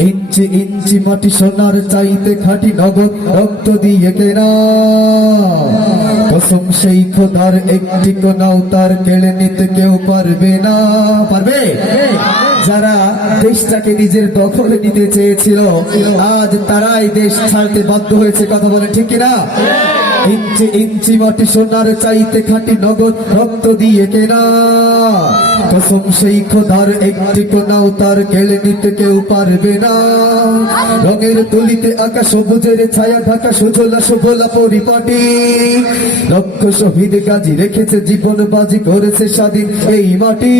ইঞ্চি ইঞ্চি মাটি সোনার চাইতে খাটি নগদ রক্ত দিয়ে কেনা। কসম সেই খোদার একটি কোনাও তার কেড়ে নিতে কেউ পারবে না। পারবে? যারা দেশটাকে নিজের দখলে নিতে চেয়েছিল, আজ তারাই দেশ ছাড়তে বাধ্য হয়েছে, কথা বলে ঠিক কিনা? ইঞ্চি ইঞ্চি মাটি সোনার চাইতে খাটি নগদ রক্ত দিয়ে কেনা। কসম সেই খোদার একটি কোনাও তার কেড়ে নিতে কেউ পারবে না। রঙের তুলিতে আকাশ সবুজের ছায়া ঢাকা সুজলা সুবলা পরিপাটি। লক্ষ শহীদ গাজী রেখেছে জীবন বাজি করেছে স্বাধীন এই মাটি।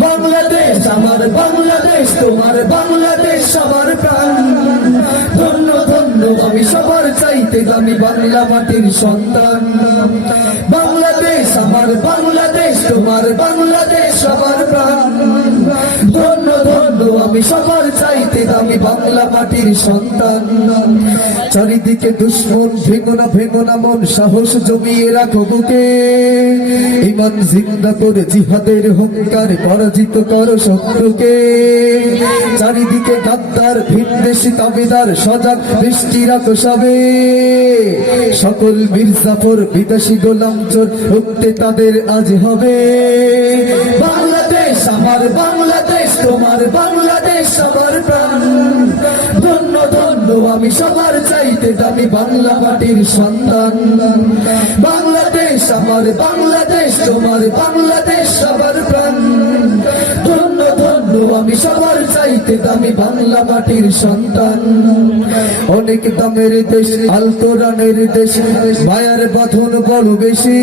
বাংলাদেশ, আমার বাংলাদেশ, তোমার বাংলাদেশ, আমার প্রাণ। আমি সবার চাইতে আমি বাংলা মাটির সন্তান। বাংলাদেশ আমার বাংলাদেশ, তোমার বাংলাদেশ আমার প্রাণ। ধন্য ধন্য, আমি সবার চাইতে আমি বাংলা মাটির সন্তান। চারিদিকে দুশ্মন ভেঙো না মন, সাহস জমিয়ে রাখো বুকে। ইমান জিন্দা করে জিহাদের হুঙ্কার পরাজিত করো শত্রুকে। চারিদিকে গাদ্দার ভিনদেশি তাবেদার, সজাগ দৃষ্টি রাখো সবে সকল মির্জাফর বিদেশি গোলাম চোর উঠতে তাদের আজ হবে। বাংলাদেশ আমার বাংলাদেশ, তোমার বাংলাদেশ আমার প্রাণ। আমি সবার চাইতে দামি বাংলা মাটির সন্তান। বাংলাদেশ আমার বাংলাদেশ, তোমার বাংলাদেশ সবার প্রাণ। ধন্য ধন্য, আমি সবার চাইতে দামি বাংলা মাটির সন্তান। অনেক দামের দেশ, আলতোরানের দেশ, মায়ার বাঁধন বড় বেশি।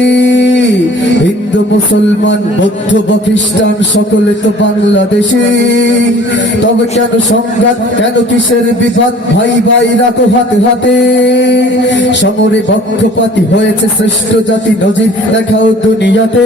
হিন্দু, মুসলমান, বৌদ্ধ বা খ্রিস্টান, সকলে তো বাংলাদেশি। তবে কেন সংঘাত, কেন কিসের বিবাদ? ভাই ভাই, রাখো হাতে হাতে। সমরে পক্ষপাতি হয়েছে শ্রেষ্ঠ জাতি নজির, দেখাও দুনিয়াতে।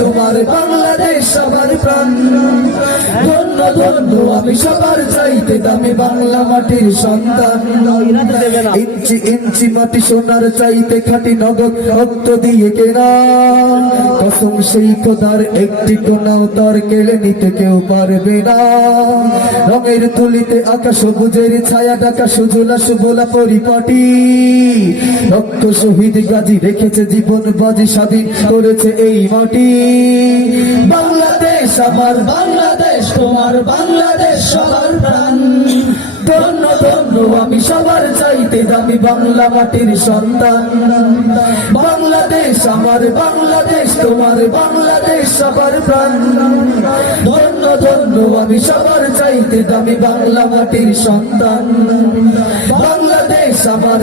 তোমার বাংলাদেশ আমার প্রাণ। ধন্য ধন্য, আমি সবার চাইতে দামি বাংলা মাটির সন্তান। ইঞ্চি ইঞ্চি মাটি সোনার চাইতে খাটি নগদ রক্ত দিয়ে কেনা। কসম সেই খোদার একটি কোনাও তার কেড়ে নিতে কেউ পারবে না। রঙের তুলিতে আকাশ সবুজের ছায়া ঢাকা, সুজলা সুবলা পরিপাটি। লক্ষ শহীদ গাজী রেখেছে জীবন বাজি স্বাধীন করেছে এই মাটি। বাংলাদেশ আমার, বাংলাদেশ তোমার, বাংলাদেশ সবার প্রাণ। আমি সবার চাইতে দামি বাংলা মাটির সন্তান। বাংলাদেশ আমার, বাংলাদেশ তোমার, বাংলাদেশ সবার প্রাণ। ধন্য ধন্য, আমি সবার চাইতে দামি বাংলা মাটির সন্তান। বাংলাদেশ আমার